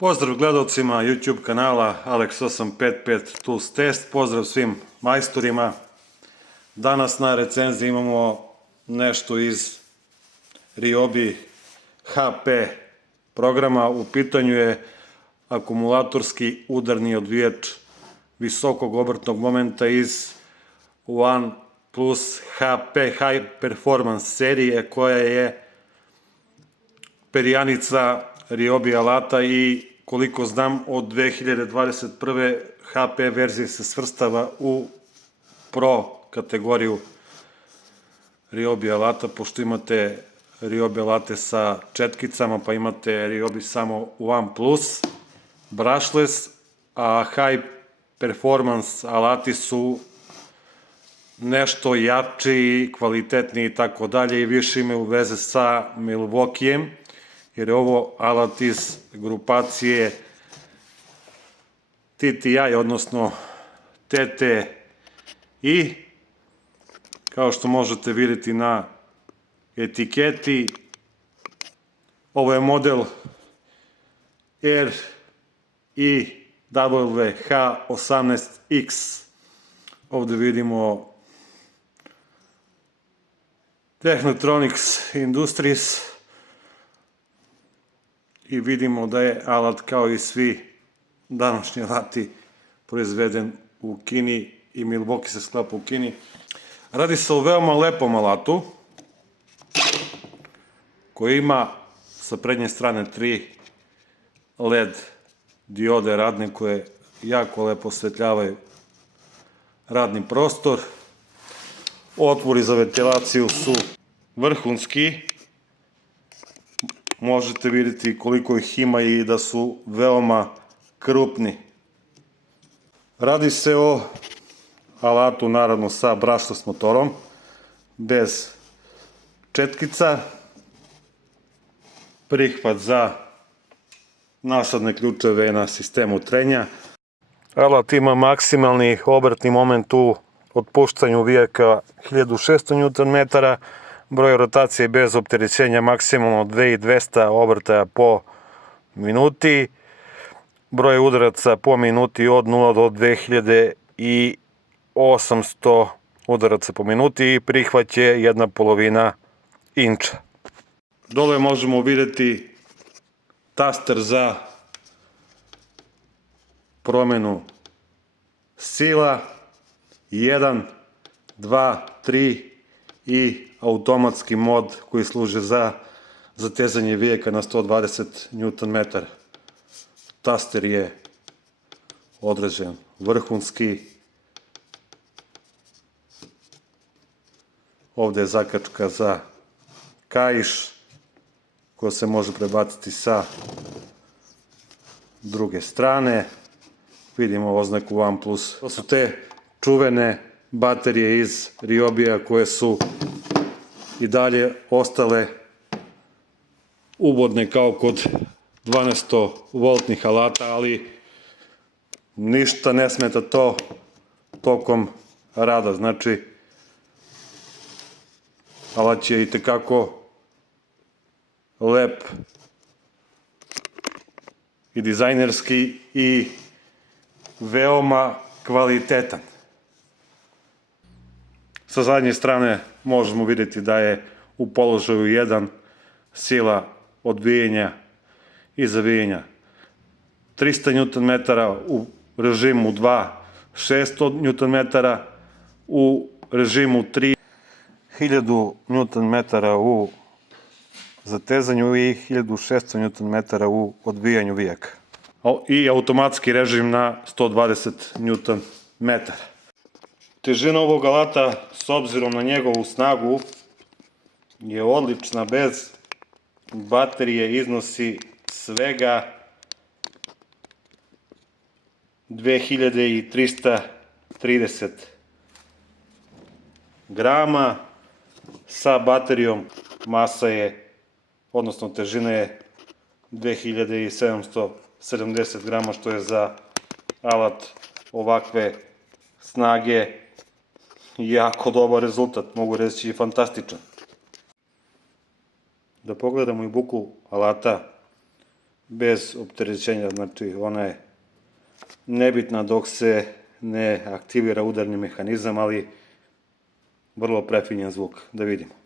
Pozdrav gledalcima YouTube kanala Alex855 Tools Test, pozdrav svim majstorima. Danas na recenziji imamo nešto iz Ryobi HP programa. U pitanju je akumulatorski udarni odvijač visokog obrtnog momenta iz OnePlus HP High Performance serije, koja je perjanica Ryobi alata i koliko znam od 2021. HP verzije se svrstava u Pro kategoriju Ryobi alata, pošto imate Ryobi alate sa četkicama, pa imate Ryobi samo OnePlus, brushless, a High Performance alati su nešto jači, kvalitetniji i tako dalje i više imaju veze sa Milwaukeeem, jer je ovo alat iz grupacije TTI, odnosno TTI, kao što možete vidjeti na etiketi. Ovo je model RIWH18X. Ovde vidimo Technotronics Industries i vidimo da je alat, kao i svi današnji alati, proizveden u Kini i Milwaukee se sklapa u Kini. Radi se o veoma lepom alatu koji ima sa prednje strane 3 LED diode radne koje jako lepo osvetljavaju radni prostor. Otvori za ventilaciju su vrhunski. Možete vidjeti koliko ih ima i da su veoma krupni. Radi se o alatu, naravno, sa brushless motorom, bez četkica, prihvat za nasadne ključeve na sistemu trenja. Alat ima maksimalni obrtni moment u otpuštanju uvijaka 1600 Nm, broj rotacije bez opterećenja maksimalno 2200 obrtaja po minuti, broj udaraca po minuti od 0 do 2800 udaraca po minuti i prihvat je 1/2 inča. Dole možemo vidjeti taster za promenu sila 1, 2, 3 i automatski mod koji služi za zatezanje vijeka na 120 Nm. Taster je određen vrhunski. Ovde je zakačka za kaiš koja se može prebaciti sa druge strane. Vidimo oznaku OnePlus. To su te čuvene baterije iz Ryobija koje su i dalje ostale ubodne kao kod 12 voltnih alata, ali ništa ne smeta to tokom rada. Znači, alat je itekako lep i dizajnerski i veoma kvalitetan. Sa zadnje strane možemo vidjeti da je u položaju 1 sila odvijenja i zavijanja 300 Nm, u režimu 2 600 Nm, u režimu 3 1000 Nm u zatezanju i 1600 Nm u odvijanju vijaka. I automatski režim na 120 Nm. Težina ovog alata, s obzirom na njegovu snagu, je odlična. Bez baterije iznosi svega 2330 grama. Sa baterijom masa je, odnosno težina je 2770 grama, što je za alat ovakve snage jako dobar rezultat, mogu reći i fantastičan. Da pogledamo i buku alata. bez opterećenja, znači ona je nebitna dok se ne aktivira udarni mehanizam, ali vrlo prefinjen zvuk, da vidimo.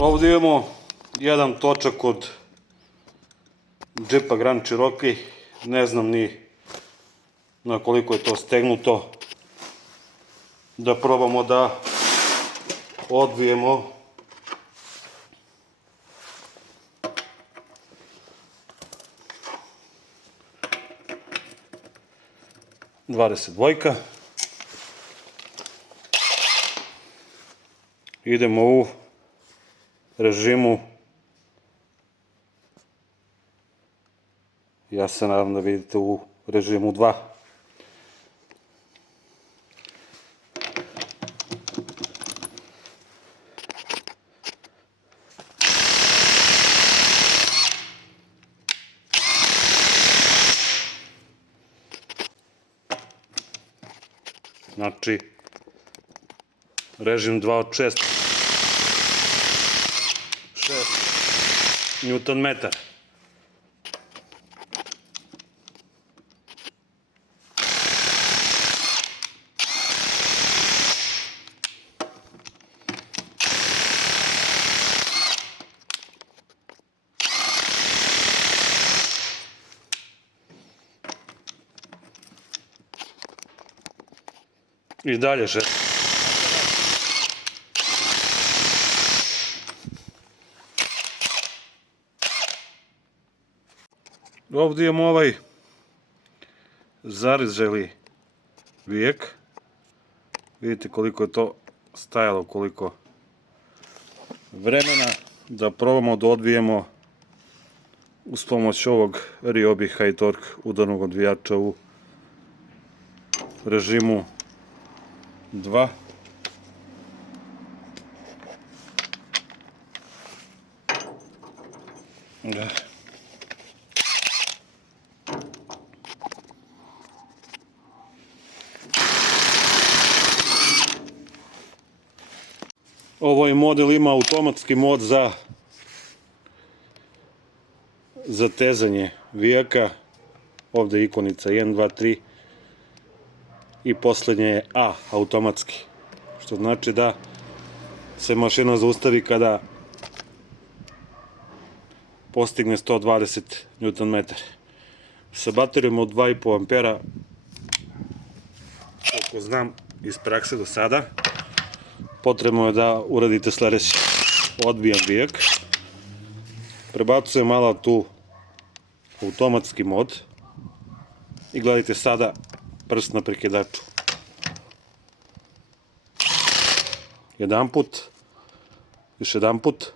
Ovdje imamo jedan točak od džipa Grand Cherokee, ne znam ni na koliko je to stegnuto, da probamo da odvijemo dvadeset. Idemo u režimu, ja se nadam da vidite, u režimu 2. Znači, režim 2 od 6 Newton metar. I dalje 6. Ovdje imamo ovaj zarezali vijek. Vidite koliko je to stajalo, koliko vremena, da probamo da odvijemo uz pomoć ovog Ryobi High Torque udarnog odvijača u režimu 2. Ovaj model ima automatski mod za zatezanje vijaka. Ovdje je ikonica 1, 2, 3 i posljednje je A, automatski. Što znači da se mašina zaustavi kada postigne 120 Nm. Sa baterijom od 2,5 ampera, koliko znam iz prakse do sada, potrebno je da uradite sljedeće. Odbijam vijek, prebacujem alat u automatski mod i gledajte sada prst na prekidaču. Jedan put, još jedan put.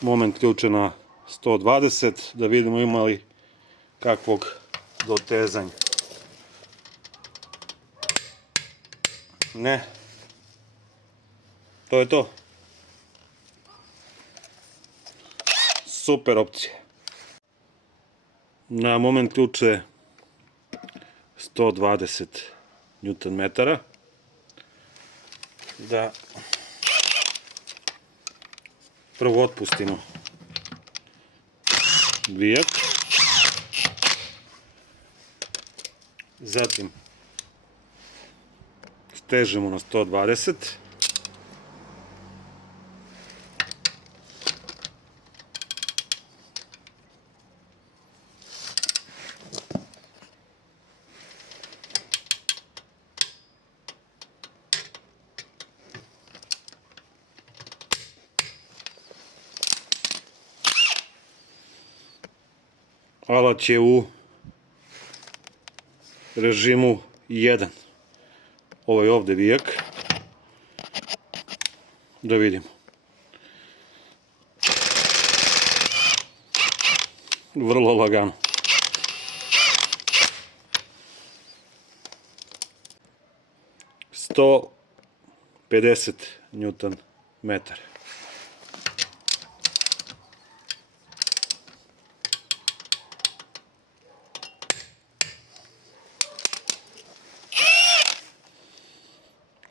Moment ključa na 120, da vidimo ima li kakvog dotezanja. Ne. To je to. Super opcija. Na moment ključe 120 Nm. Da prvo otpustimo vijek, zatim stežemo na 120, alat je u režimu 1. Ovo je ovdje vijek. Da vidimo. vrlo lagano. Sto 50 Newton metara.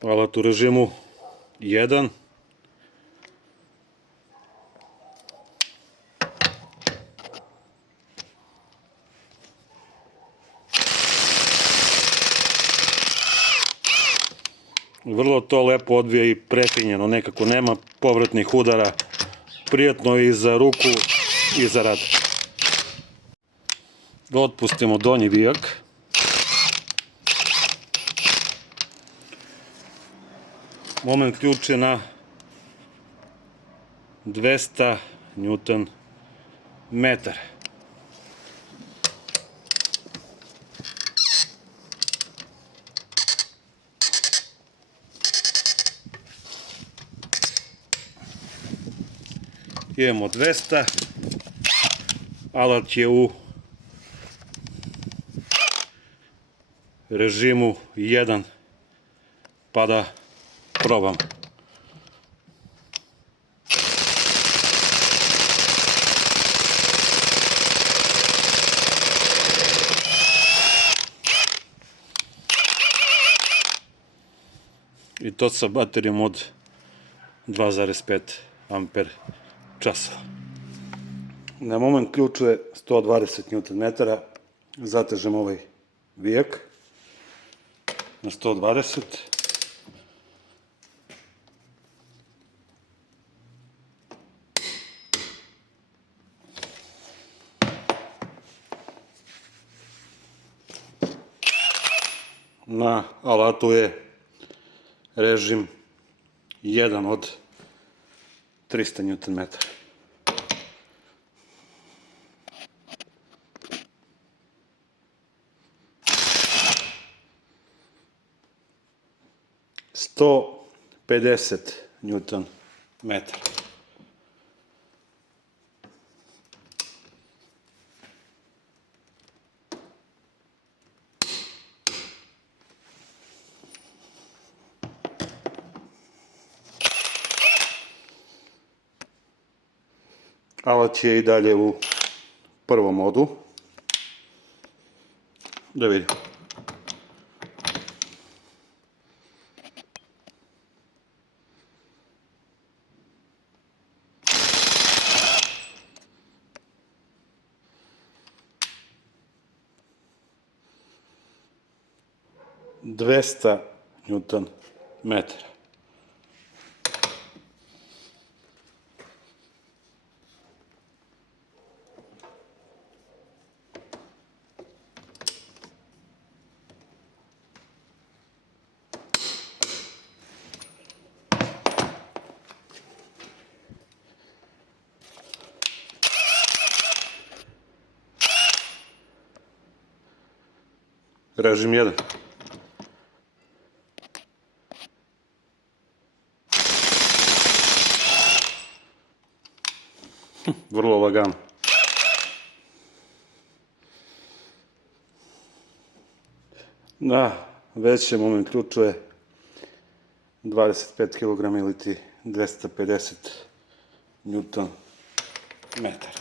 Alat u režimu 1. Vrlo to lepo odvija i prefinjeno, nekako nema povratnih udara, prijatno i za ruku i za rad. Otpustimo donji vijak. Moment ključe na 200 Newton metara. Imamo 200, alat je u režimu 1, pa da probam. I to sa baterijom od 2,5 amper časova. Na moment ključu je 120 Nm, zatežem ovaj vijak na 120. Na alatu je režim 1 od 300 Nm. Sto 50 Newton metara. Alat je i dalje u prvom modu. Da vidim. Dvesta Newton metara. Režim 1. Vrlo lagano. Na većem moment ključu je 25 kg ili 250 Newton metara.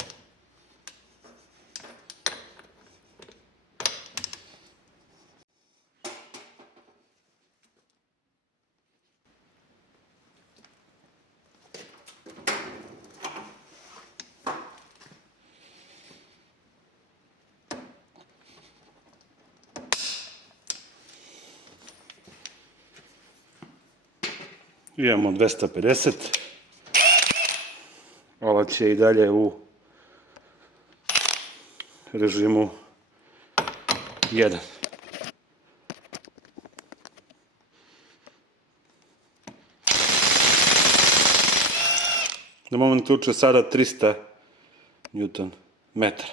Imamo 250. Alat je i dalje u režimu 1. Na moment ključu je sada 300 Newton metara.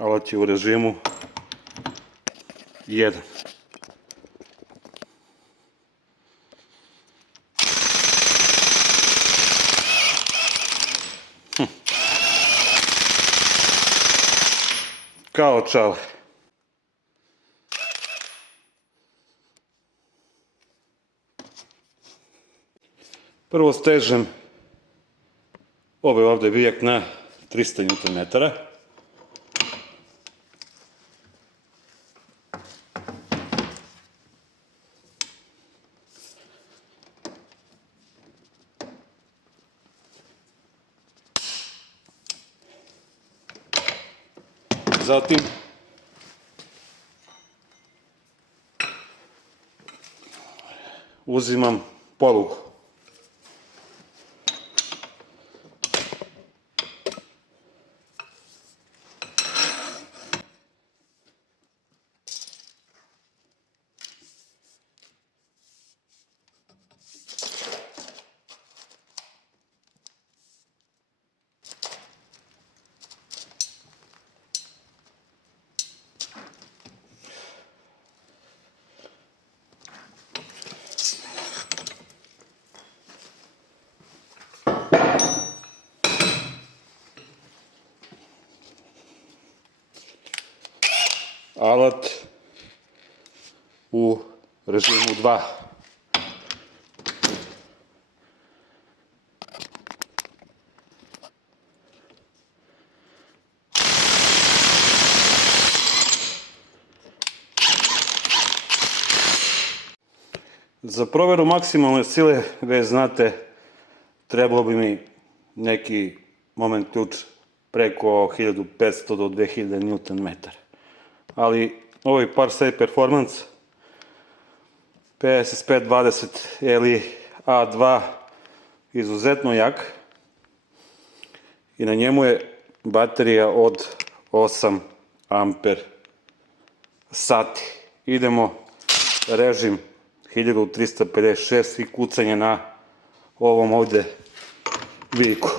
Alat je u režimu 1. Kao čale. Prvo stežem ovaj ovdje vijak na 300 Nm. Zatim uzimam polugu. Alat u režimu 2. Za provjeru maksimalne sile, već znate, trebalo bi mi neki moment ključ preko 1500 do 2000 Nm. Ali ovaj Parse Performance PSSP 20 Li A2 izuzetno jak i na njemu je baterija od 8 amper sati. Idemo režim 1356 i kucanje na ovom ovdje viku.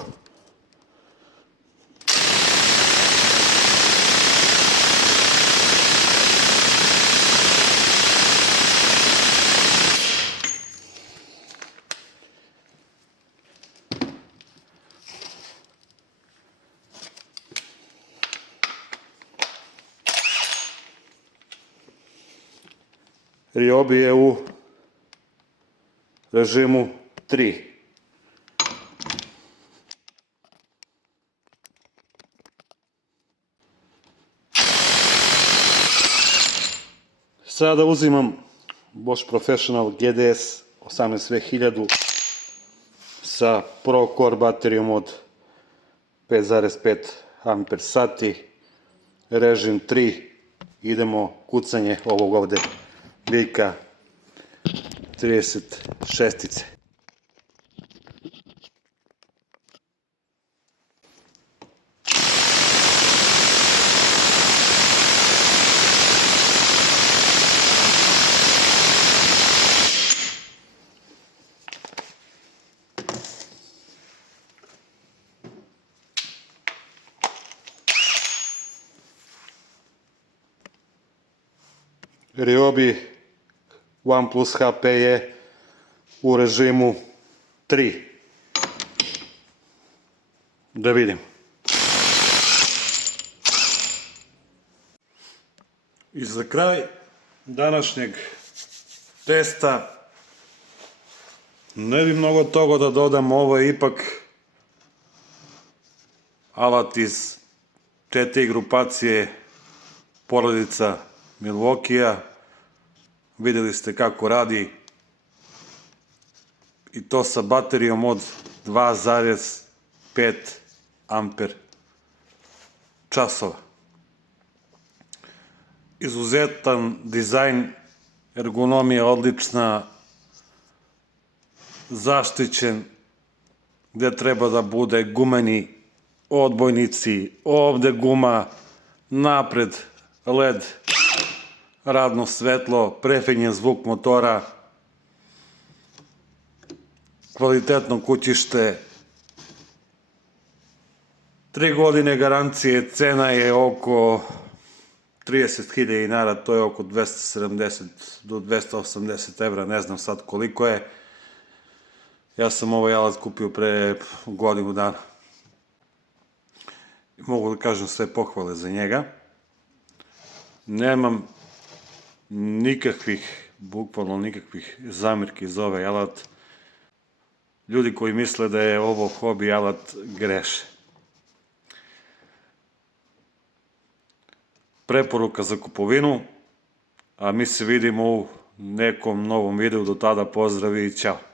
Ryobi je u režimu 3. Sada uzimam Bosch Professional GDS 18V1000 sa Pro Core baterijom od 5,5 amper sati, režim 3. Idemo kucanje ovog ovdje biljka 36. Ryobi OnePlus HP je u režimu 3. Da vidim. I za kraj današnjeg testa ne bi mnogo toga da dodam, ovo je ipak alat iz TTI grupacije porodica Milwaukee-a. Vidjeli ste kako radi i to sa baterijom od 2,5 amper časova. Izuzetan dizajn, ergonomija odlična, zaštićen gdje treba da bude, gumeni odbojnici, ovdje guma, napred LED, radno svetlo, prefinjen zvuk motora, kvalitetno kućište, 3 godine garancije, cena je oko 30.000 dinara, to je oko 270 do 280 evra, ne znam sad koliko je. Ja sam ovaj alat kupio pre godinu dana. Mogu da kažem sve pohvale za njega. Nemam nikakvih, bukvalno nikakvih zamirki za ovaj alat. Ljudi koji misle da je ovo hobi alat greše. Preporuka za kupovinu, a mi se vidimo u nekom novom videu. Do tada pozdrav i ćao.